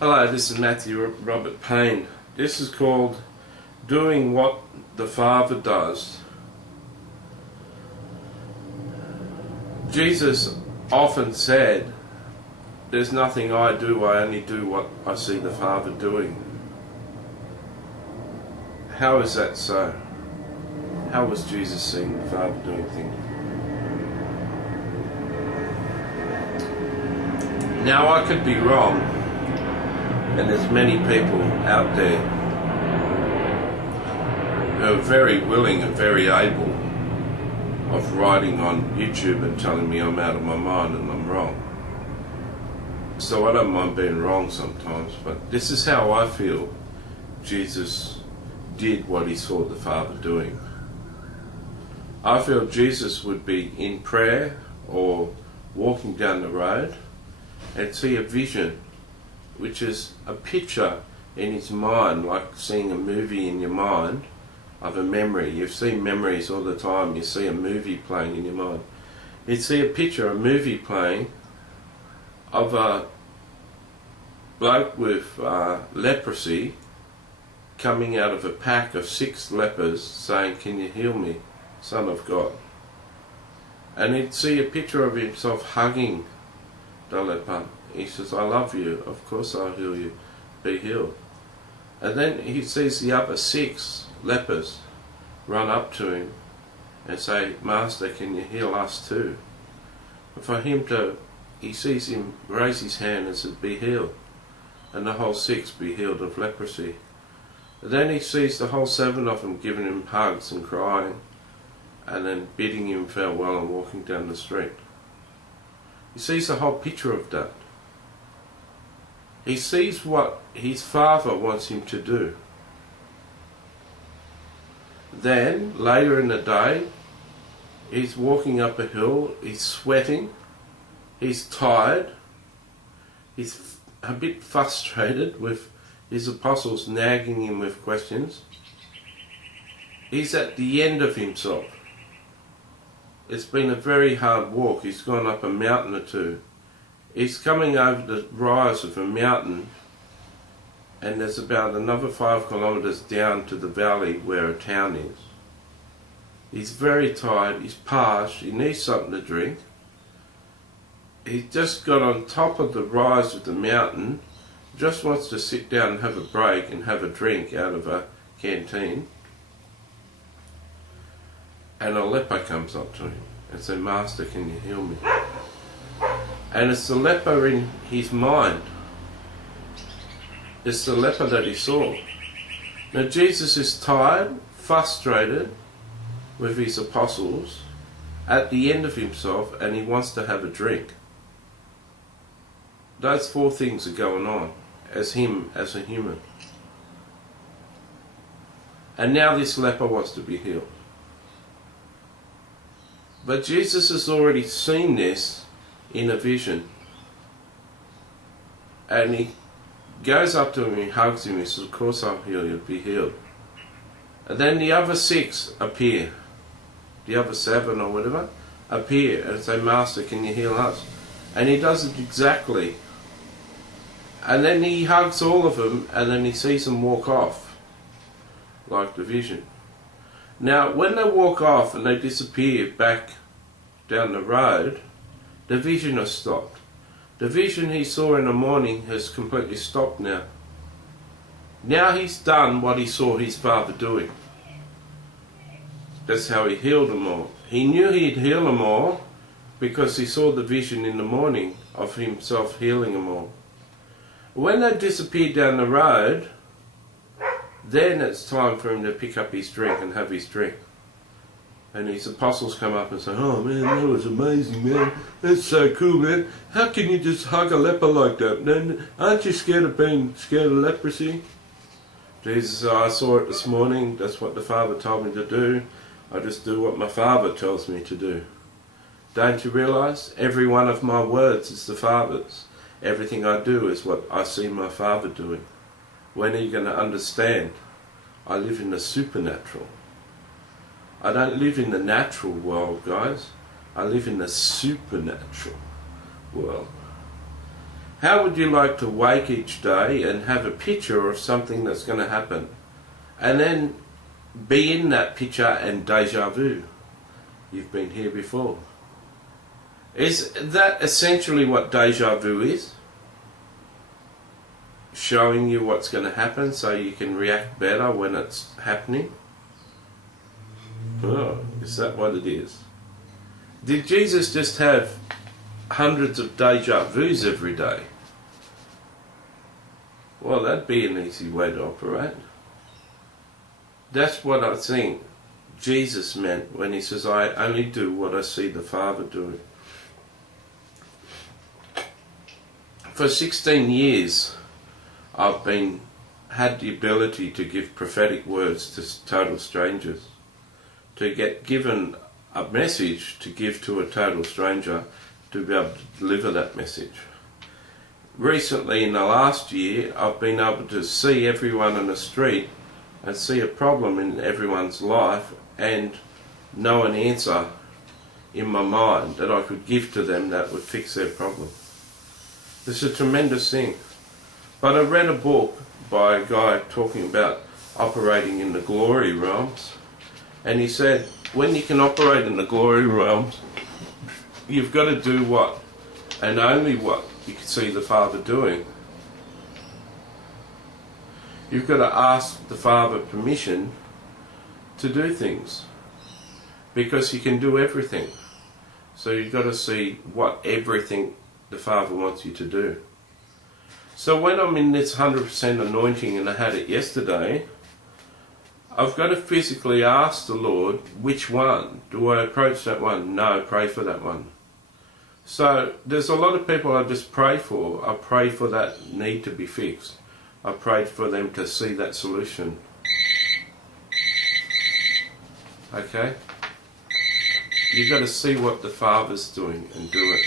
Hello, this is Matthew Robert Payne. This is called Doing What the Father Does. Jesus often said, "There's nothing I do, I only do what I see the Father doing." How is that so? How was Jesus seeing the Father doing things? Now I could be wrong, and there's many people out there who are very willing and very able of writing on YouTube and telling me I'm out of my mind and I'm wrong. So I don't mind being wrong sometimes, but this is how I feel Jesus did what he saw the Father doing. I feel Jesus would be in prayer or walking down the road and see a vision, which is a picture in his mind, like seeing a movie in your mind of a memory. You've seen memories all the time. You see a movie playing in your mind. You'd see a picture, a movie playing of a bloke with leprosy coming out of a pack of 6 lepers saying, "Can you heal me, Son of God?" And he'd see a picture of himself hugging the leper. He says, "I love you, of course I'll heal you, be healed." And then he sees the other 6 lepers run up to him and say, "Master, can you heal us too?" And for him he sees him raise his hand and says, "Be healed." And the whole 6 be healed of leprosy. And then he sees the whole 7 of them giving him hugs and crying, and then bidding him farewell and walking down the street. He sees the whole picture of that. He sees what his Father wants him to do. Then, later in the day, he's walking up a hill, he's sweating, he's tired, he's a bit frustrated with his apostles nagging him with questions. He's at the end of himself. It's been a very hard walk. He's gone up a mountain or 2. He's coming over the rise of a mountain, and there's about another 5 kilometres down to the valley where a town is. He's very tired, he's parched, he needs something to drink. He's just got on top of the rise of the mountain, just wants to sit down and have a break and have a drink out of a canteen. And a leper comes up to him and says, "Master, can you heal me?" And it's the leper in his mind. It's the leper that he saw. Now Jesus is tired, frustrated with his apostles, at the end of himself, and he wants to have a drink. Those 4 things are going on as him as a human. And now this leper wants to be healed. But Jesus has already seen this in a vision. And he goes up to him, he hugs him, he says, "Of course I'll heal you, be healed." And then the other 6 appear. The other 7 or whatever appear and say, "Master, can you heal us?" And he does it exactly. And then he hugs all of them, and then he sees them walk off, like the vision. Now, when they walk off and they disappear back down the road, the vision has stopped. The vision he saw in the morning has completely stopped now. Now he's done what he saw his Father doing. That's how he healed them all. He knew he'd heal them all because he saw the vision in the morning of himself healing them all. When they disappeared down the road, then it's time for him to pick up his drink and have his drink. And his apostles come up and say, "Oh man, that was amazing, man. That's so cool, man. How can you just hug a leper like that? Then aren't you scared of being scared of leprosy?" Jesus said, "I saw it this morning. That's what the Father told me to do. I just do what my Father tells me to do. Don't you realise? Every one of my words is the Father's. Everything I do is what I see my Father doing. When are you going to understand? I live in the supernatural. I don't live in the natural world, guys. I live in the supernatural world. How would you like to wake each day and have a picture of something that's going to happen, and then be in that picture and deja vu? You've been here before. Is that essentially what deja vu is? Showing you what's going to happen so you can react better when it's happening? Oh, is that what it is? Did Jesus just have hundreds of deja vus every day? Well, that'd be an easy way to operate. That's what I think Jesus meant when he says, I only do what I see the Father doing. For 16 years, I've had the ability to give prophetic words to total strangers. To get given a message to give to a total stranger, to be able to deliver that message. Recently, in the last year, I've been able to see everyone in the street and see a problem in everyone's life and know an answer in my mind that I could give to them that would fix their problem. It's a tremendous thing. But I read a book by a guy talking about operating in the glory realms, and he said, when you can operate in the glory realms, you've got to do what, and only what, you can see the Father doing. You've got to ask the Father permission to do things, because he can do everything. So you've got to see what everything the Father wants you to do. So when I'm in this 100% anointing, and I had it yesterday, I've got to physically ask the Lord, which one? Do I approach that one? No, pray for that one. So there's a lot of people I just pray for. I pray for that need to be fixed. I prayed for them to see that solution. Okay? You've got to see what the Father's doing and do it.